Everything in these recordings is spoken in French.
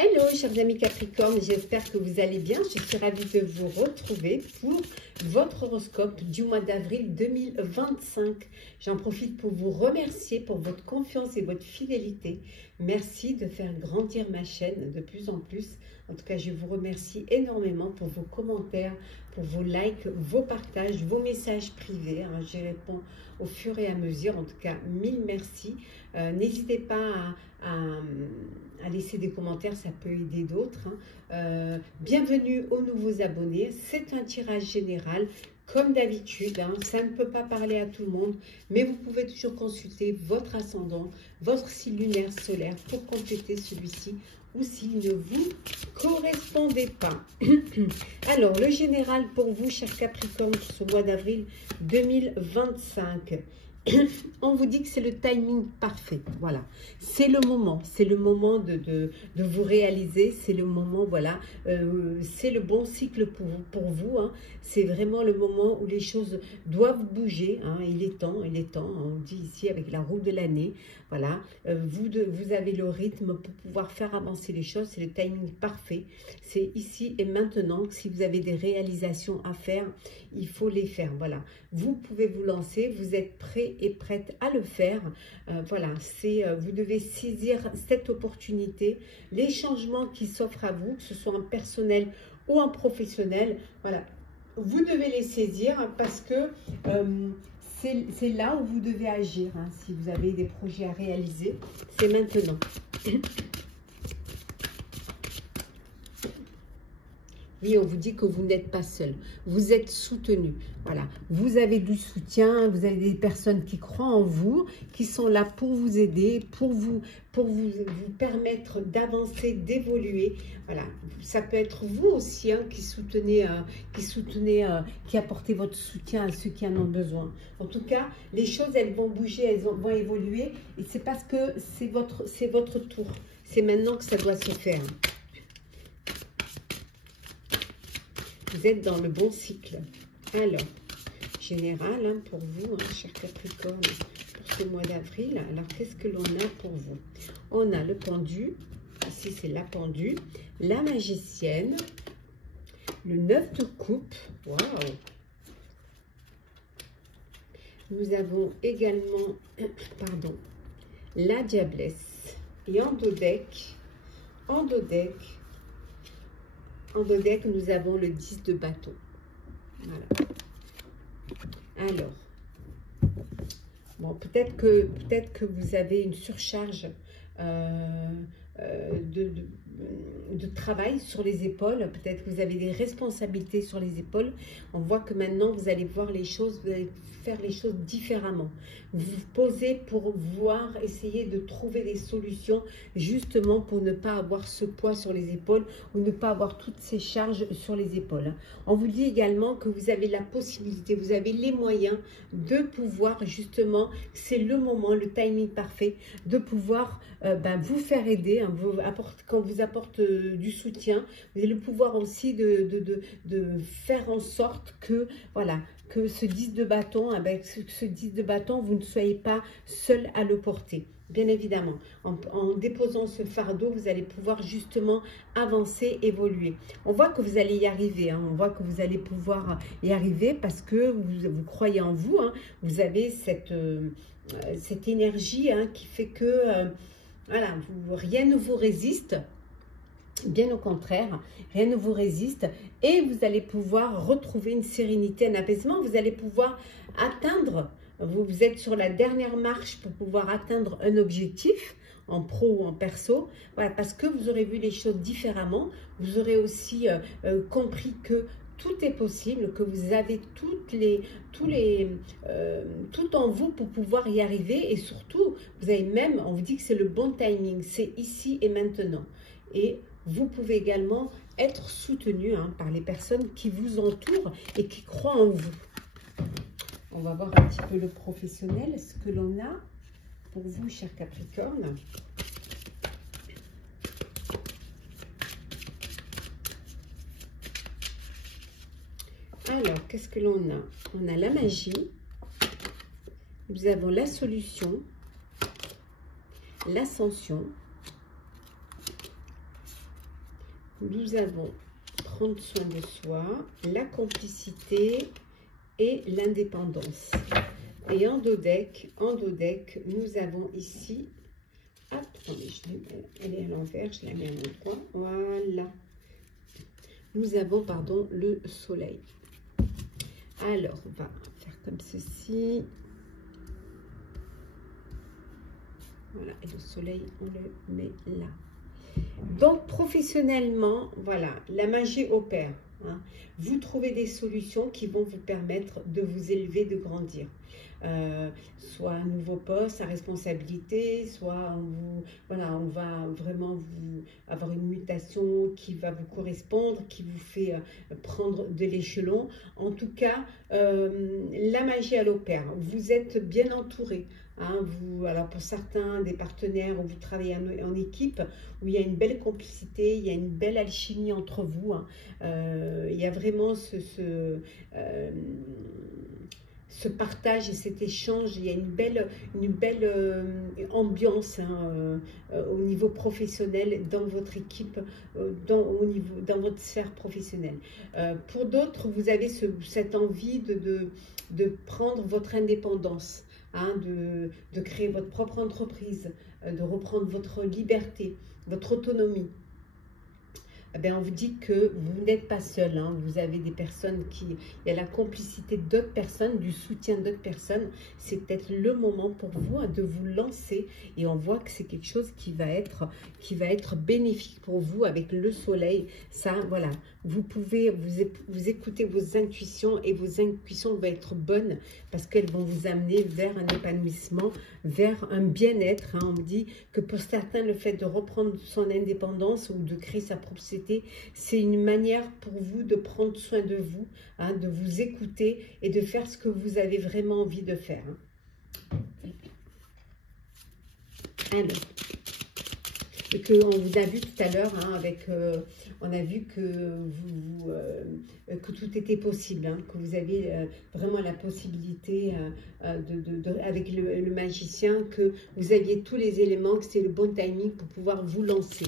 Hello chers amis Capricorne, j'espère que vous allez bien. Je suis ravie de vous retrouver pour votre horoscope du mois d'avril 2025. J'en profite pour vous remercier pour votre confiance et votre fidélité. Merci de faire grandir ma chaîne de plus en plus. En tout cas, je vous remercie énormément pour vos commentaires, pour vos likes, vos partages, vos messages privés. J'y réponds au fur et à mesure. En tout cas, mille merci. N'hésitez pas à laisser des commentaires, ça peut aider d'autres. Bienvenue aux nouveaux abonnés. C'est un tirage général. Comme d'habitude, ça ne peut pas parler à tout le monde, mais vous pouvez toujours consulter votre ascendant, votre signe lunaire solaire pour compléter celui-ci ou s'il ne vous correspondait pas. Alors, le général pour vous, chers Capricorne, ce mois d'avril 2025. On vous dit que c'est le timing parfait, voilà, c'est le moment de vous réaliser, c'est le moment, voilà, c'est le bon cycle pour vous, c'est vraiment le moment où les choses doivent bouger, il est temps, on dit ici avec la roue de l'année, voilà, vous avez le rythme pour pouvoir faire avancer les choses, c'est le timing parfait, c'est ici et maintenant, si vous avez des réalisations à faire, il faut les faire, voilà, vous pouvez vous lancer, vous êtes prêts et prête à le faire. Voilà, vous devez saisir cette opportunité, les changements qui s'offrent à vous, que ce soit en personnel ou en professionnel. Voilà, vous devez les saisir parce que c'est là où vous devez agir. Si vous avez des projets à réaliser, c'est maintenant. Oui, on vous dit que vous n'êtes pas seul. Vous êtes soutenu. Voilà. Vous avez du soutien. Vous avez des personnes qui croient en vous, qui sont là pour vous aider, pour vous permettre d'avancer, d'évoluer. Voilà. Ça peut être vous aussi qui apportez votre soutien à ceux qui en ont besoin. En tout cas, les choses, elles vont bouger, elles vont évoluer. Et c'est parce que c'est votre tour. C'est maintenant que ça doit se faire. Vous êtes dans le bon cycle. Alors, général, pour vous, chers Capricorne, pour ce mois d'avril. Alors, qu'est-ce que l'on a pour vous? On a le pendu. Ici, c'est la pendue. La magicienne. Le 9 de coupe. Waouh! Nous avons également, pardon, la diablesse. Et en dos deck, nous avons le 10 de bâton. Voilà. Alors, bon, peut-être que vous avez une surcharge de travail sur les épaules. Peut-être que vous avez des responsabilités sur les épaules. On voit que maintenant, vous allez voir les choses, vous allez faire les choses différemment. Vous vous posez pour voir, essayer de trouver des solutions justement pour ne pas avoir ce poids sur les épaules ou ne pas avoir toutes ces charges sur les épaules. On vous dit également que vous avez la possibilité, vous avez les moyens de pouvoir justement, c'est le moment, le timing parfait, de pouvoir vous faire aider, quand vous apporte du soutien, vous avez le pouvoir aussi de faire en sorte que, voilà, que ce 10 de bâton, ce 10 de bâton, vous ne soyez pas seul à le porter. Bien évidemment, en déposant ce fardeau, vous allez pouvoir justement avancer, évoluer. On voit que vous allez y arriver, on voit que vous allez pouvoir y arriver parce que vous croyez en vous, vous avez cette énergie qui fait que, voilà, rien ne vous résiste. Bien au contraire, rien ne vous résiste et vous allez pouvoir retrouver une sérénité, un apaisement. Vous allez pouvoir atteindre, vous êtes sur la dernière marche pour pouvoir atteindre un objectif en pro ou en perso, voilà, parce que vous aurez vu les choses différemment. Vous aurez aussi compris que tout est possible, que vous avez tout en vous pour pouvoir y arriver et surtout, vous avez même, on vous dit que c'est le bon timing, c'est ici et maintenant. Et vous pouvez également être soutenu par les personnes qui vous entourent et qui croient en vous. On va voir un petit peu le professionnel, ce que l'on a pour vous, chers Capricorne. Alors, qu'est-ce que l'on a? On a la magie, nous avons la solution, l'ascension, nous avons prendre soin de soi, la complicité et l'indépendance. Et en dos deck, nous avons ici, hop, attendez, elle est à l'envers, je la mets à l'endroit, voilà. Nous avons, pardon, le soleil. Alors, on va faire comme ceci. Voilà, et le soleil, on le met là. Donc, professionnellement, voilà, la magie opère. Hein. Vous trouvez des solutions qui vont vous permettre de vous élever, de grandir. Soit un nouveau poste à responsabilité, soit on va vraiment vous avoir une mutation qui va vous correspondre, qui vous fait prendre de l'échelon. En tout cas, la magie à l'opère. Vous êtes bien entouré. Hein, alors pour certains, des partenaires où vous travaillez en équipe, où il y a une belle complicité, il y a une belle alchimie entre vous. Hein. Il y a vraiment ce partage et cet échange, il y a une belle ambiance hein, au niveau professionnel dans votre équipe, dans votre sphère professionnelle. Pour d'autres, vous avez cette envie de prendre votre indépendance. Hein, de créer votre propre entreprise, de reprendre votre liberté, votre autonomie. Eh bien, on vous dit que vous n'êtes pas seul. Hein. Vous avez des personnes il y a la complicité d'autres personnes, du soutien d'autres personnes. C'est peut-être le moment pour vous hein, de vous lancer. Et on voit que c'est quelque chose qui va être bénéfique pour vous avec le soleil. Ça, voilà. Vous pouvez vous écouter vos intuitions et vos intuitions vont être bonnes parce qu'elles vont vous amener vers un épanouissement, vers un bien-être. Hein. On me dit que pour certains, le fait de reprendre son indépendance ou de créer sa propre société, c'est une manière pour vous de prendre soin de vous, hein, de vous écouter et de faire ce que vous avez vraiment envie de faire. Hein. Alors, et qu'on vous a vu tout à l'heure, hein, on a vu que, que tout était possible, hein, que vous avez vraiment la possibilité, avec le magicien, que vous aviez tous les éléments, que c'est le bon timing pour pouvoir vous lancer.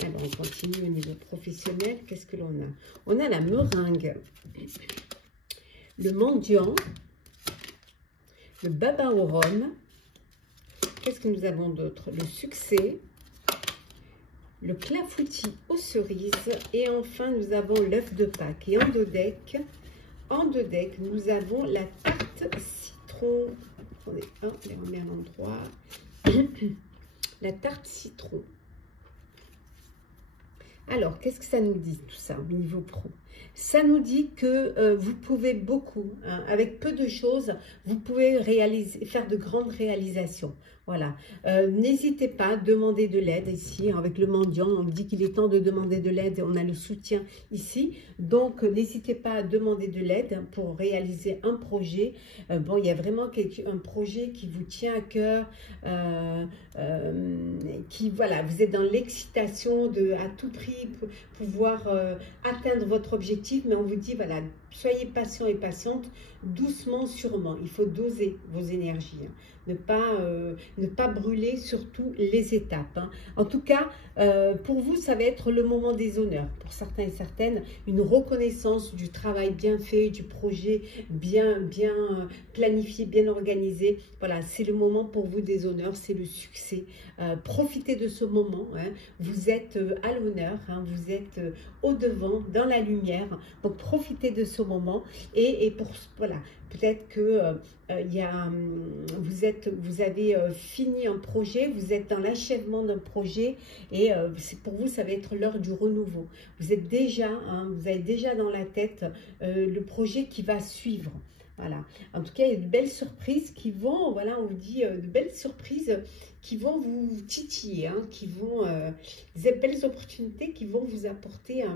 Alors, on continue au niveau professionnel. Qu'est-ce que l'on a? On a la meringue, le mendiant, le baba au rhum. Qu'est-ce que nous avons d'autre? Le succès, le clafoutis aux cerises et enfin nous avons l'œuf de Pâques. Et en deux decks, nous avons la tarte citron. Attendez, on les remet à l'endroit. La tarte citron. Alors, qu'est-ce que ça nous dit tout ça au niveau pro? Ça nous dit que vous pouvez beaucoup, hein, avec peu de choses, vous pouvez faire de grandes réalisations. Voilà. N'hésitez pas à demander de l'aide ici, avec le mendiant. On me dit qu'il est temps de demander de l'aide et on a le soutien ici. Donc, n'hésitez pas à demander de l'aide pour réaliser un projet. Bon, il y a vraiment un projet qui vous tient à cœur, voilà, vous êtes dans l'excitation de à tout prix pouvoir atteindre votre objectif, mais on vous dit, voilà, soyez patient et patiente, doucement, sûrement. Il faut doser vos énergies, hein. Ne pas brûler surtout les étapes. Hein. En tout cas, pour vous, ça va être le moment des honneurs. Pour certains et certaines, une reconnaissance du travail bien fait, du projet bien planifié, bien organisé. Voilà, c'est le moment pour vous des honneurs, c'est le succès. Profitez de ce moment. Hein. Vous êtes à l'honneur, hein. Vous êtes au-devant, dans la lumière. Donc, profitez de ce moment. Et voilà, peut-être que vous avez fini un projet, vous êtes dans l'achèvement d'un projet et pour vous, ça va être l'heure du renouveau. Vous êtes déjà, hein, vous avez déjà dans la tête le projet qui va suivre. Voilà. En tout cas, il y a de belles surprises qui vont, voilà, on vous dit de belles surprises qui vont vous titiller, hein, des belles opportunités qui vont vous apporter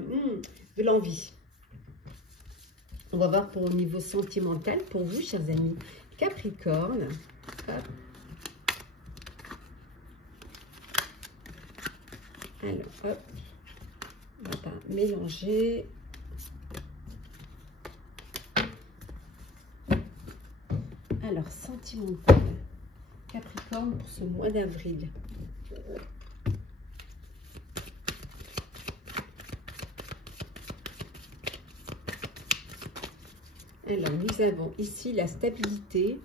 de l'envie. On va voir pour le niveau sentimental pour vous, chers amis Capricorne. Hop. Alors, hop, on va pas mélanger. Alors, sentimental, Capricorne pour ce mois d'avril. Alors, nous avons ici la stabilité,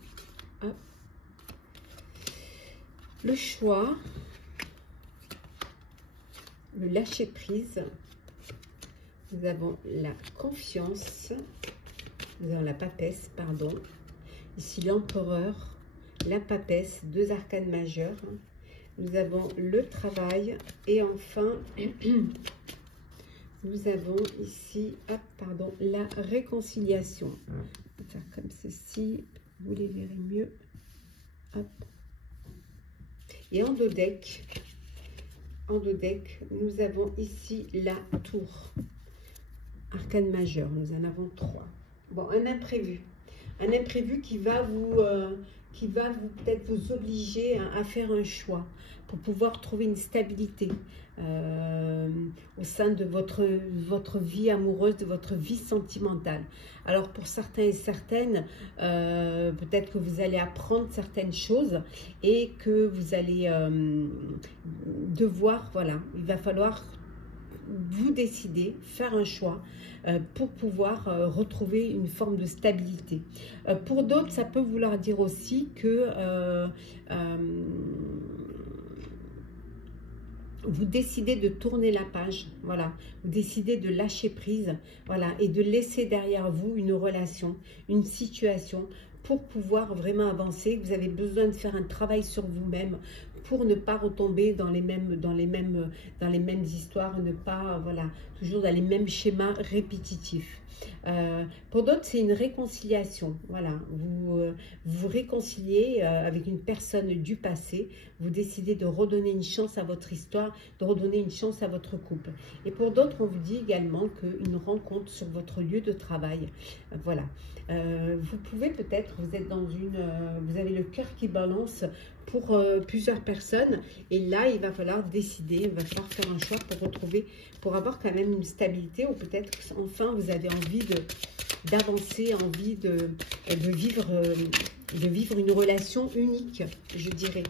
hop, le choix, le lâcher-prise, nous avons la confiance, nous avons la papesse, pardon, ici l'empereur, la papesse, deux arcanes majeures, nous avons le travail et enfin nous avons ici, hop, pardon, la réconciliation. On va faire comme ceci, vous les verrez mieux. Hop. Et en dos deck, nous avons ici la tour. Arcane majeur, nous en avons 3. Bon, un imprévu. Un imprévu qui va vous peut-être vous obliger à faire un choix pour pouvoir trouver une stabilité au sein de votre vie amoureuse, de votre vie sentimentale. Alors pour certains et certaines, peut-être que vous allez apprendre certaines choses et que vous allez devoir, voilà, il va falloir vous décider, faire un choix pour pouvoir retrouver une forme de stabilité. Pour d'autres, ça peut vouloir dire aussi que vous décidez de tourner la page, voilà, vous décidez de lâcher prise, voilà, et de laisser derrière vous une relation, une situation pour pouvoir vraiment avancer. Vous avez besoin de faire un travail sur vous-même pour ne pas retomber dans les mêmes histoires, ne pas, voilà, toujours dans les mêmes schémas répétitifs. Pour d'autres, c'est une réconciliation. Voilà, vous vous réconciliez avec une personne du passé. Vous décidez de redonner une chance à votre histoire, de redonner une chance à votre couple. Et pour d'autres, on vous dit également qu'une rencontre sur votre lieu de travail. Voilà. Vous pouvez peut-être, vous êtes dans vous avez le cœur qui balance pour plusieurs personnes. Et là, il va falloir décider, il va falloir faire un choix pour avoir quand même une stabilité, ou peut-être enfin vous avez envie d'avancer, envie de vivre une relation unique, je dirais.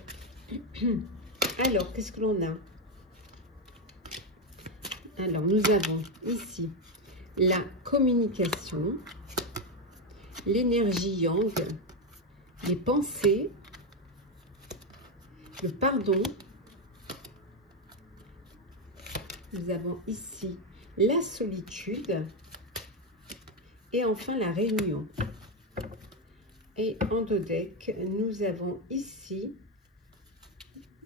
Alors, qu'est-ce que l'on a? Alors, nous avons ici la communication, l'énergie yang, les pensées, le pardon. Nous avons ici la solitude et enfin la réunion. Et en dos deck, nous avons ici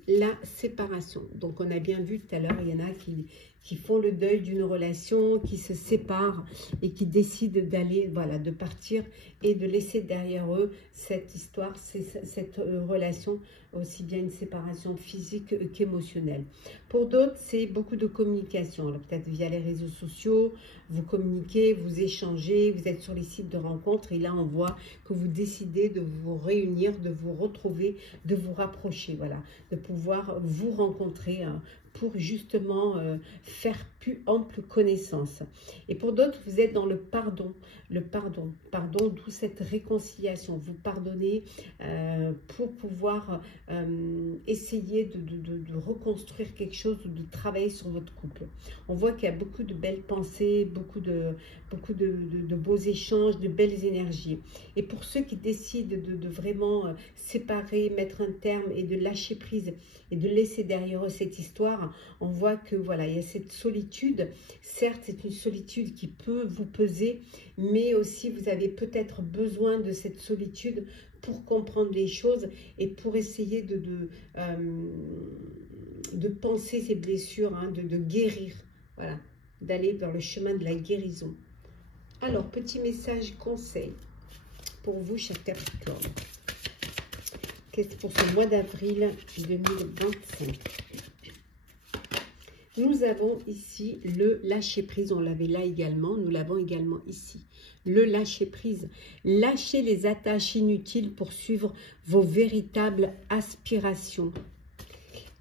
la séparation. Donc on a bien vu tout à l'heure, il y en a qui font le deuil d'une relation, qui se séparent et qui décident d'aller, voilà, de partir et de laisser derrière eux cette histoire, cette relation, aussi bien une séparation physique qu'émotionnelle. Pour d'autres, c'est beaucoup de communication, peut-être via les réseaux sociaux, vous communiquez, vous échangez, vous êtes sur les sites de rencontres et là on voit que vous décidez de vous réunir, de vous retrouver, de vous rapprocher, voilà, de pouvoir vous rencontrer pour justement faire plus ample connaissance. Et pour d'autres, vous êtes dans le pardon, d'où cette réconciliation. Vous pardonnez pour pouvoir essayer de reconstruire quelque chose, de travailler sur votre couple. On voit qu'il y a beaucoup de belles pensées, beaucoup de beaux échanges, de belles énergies. Et pour ceux qui décident de vraiment séparer, mettre un terme et de lâcher prise et de laisser derrière eux cette histoire, on voit que voilà, il y a cette solitude. Certes, c'est une solitude qui peut vous peser, mais aussi vous avez peut-être besoin de cette solitude pour comprendre les choses et pour essayer de penser ces blessures, hein, de guérir, voilà, d'aller vers le chemin de la guérison. Alors, petit message conseil pour vous, chers Capricornes. Qu'est-ce pour ce mois d'avril 2025? Nous avons ici le lâcher-prise, on l'avait là également, nous l'avons également ici. Le lâcher-prise, lâchez les attaches inutiles pour suivre vos véritables aspirations.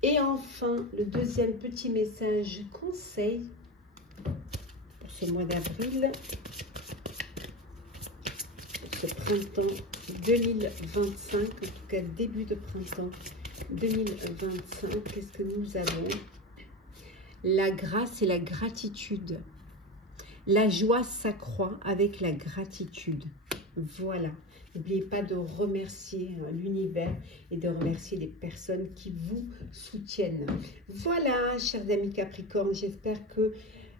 Et enfin, le deuxième petit message conseil pour ce mois d'avril, pour ce printemps 2025, en tout cas début de printemps 2025, qu'est-ce que nous avons? La grâce et la gratitude. La joie s'accroît avec la gratitude. Voilà. N'oubliez pas de remercier l'univers et de remercier les personnes qui vous soutiennent. Voilà, chers amis Capricorne, j'espère que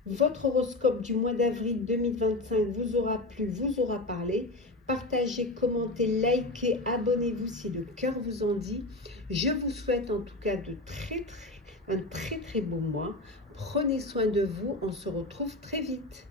votre horoscope du mois d'avril 2025 vous aura plu, vous aura parlé. Partagez, commentez, likez, abonnez-vous si le cœur vous en dit. Je vous souhaite en tout cas un très beau mois. Prenez soin de vous, on se retrouve très vite.